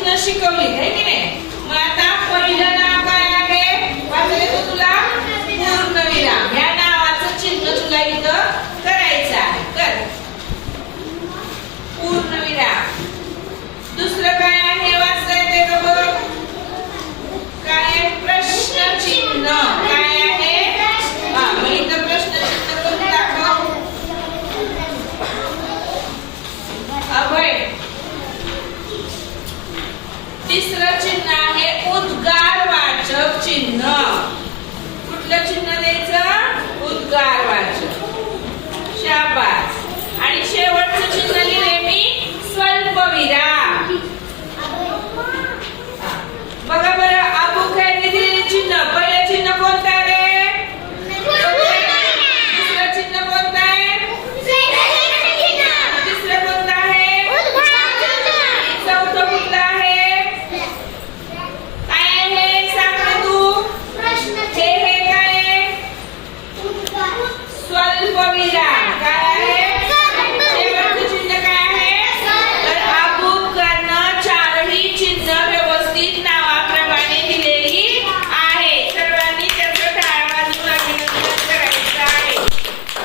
चिन्ह शिकवली आहे की नाही. मग आता पहिलं नाव काय आहे वाचायचं तुला पूर्णविराम. या नावाचं चिन्ह तुला इथं करायचं आहे. कर पूर्णविराम. दुसरं काय आहे वाचता येते का बघ. काय प्रश्नचिन्ह. काय आहे हा मग इथं प्रश्नचिन्ह करून दाखव. अभय. तिसरं चिन्ह आहे उद्गारवाचक चिन्ह. कुठलं चिन्ह द्यायचं उद्गारवाचक. शाबास. आणि शेवटचं चिन्ह लिहिले मी स्वल्पविराम. बघा बरं अबुखाने दिलेले चिन्ह. पहिलं चिन्ह कोणतं आहे. दुसरं चिन्ह कोणतं आहे. तिसरं कोणतं आहे. चौथं कुठलं आहे. काय आहे सांग तू. हे काय आहे स्वल्पविराम.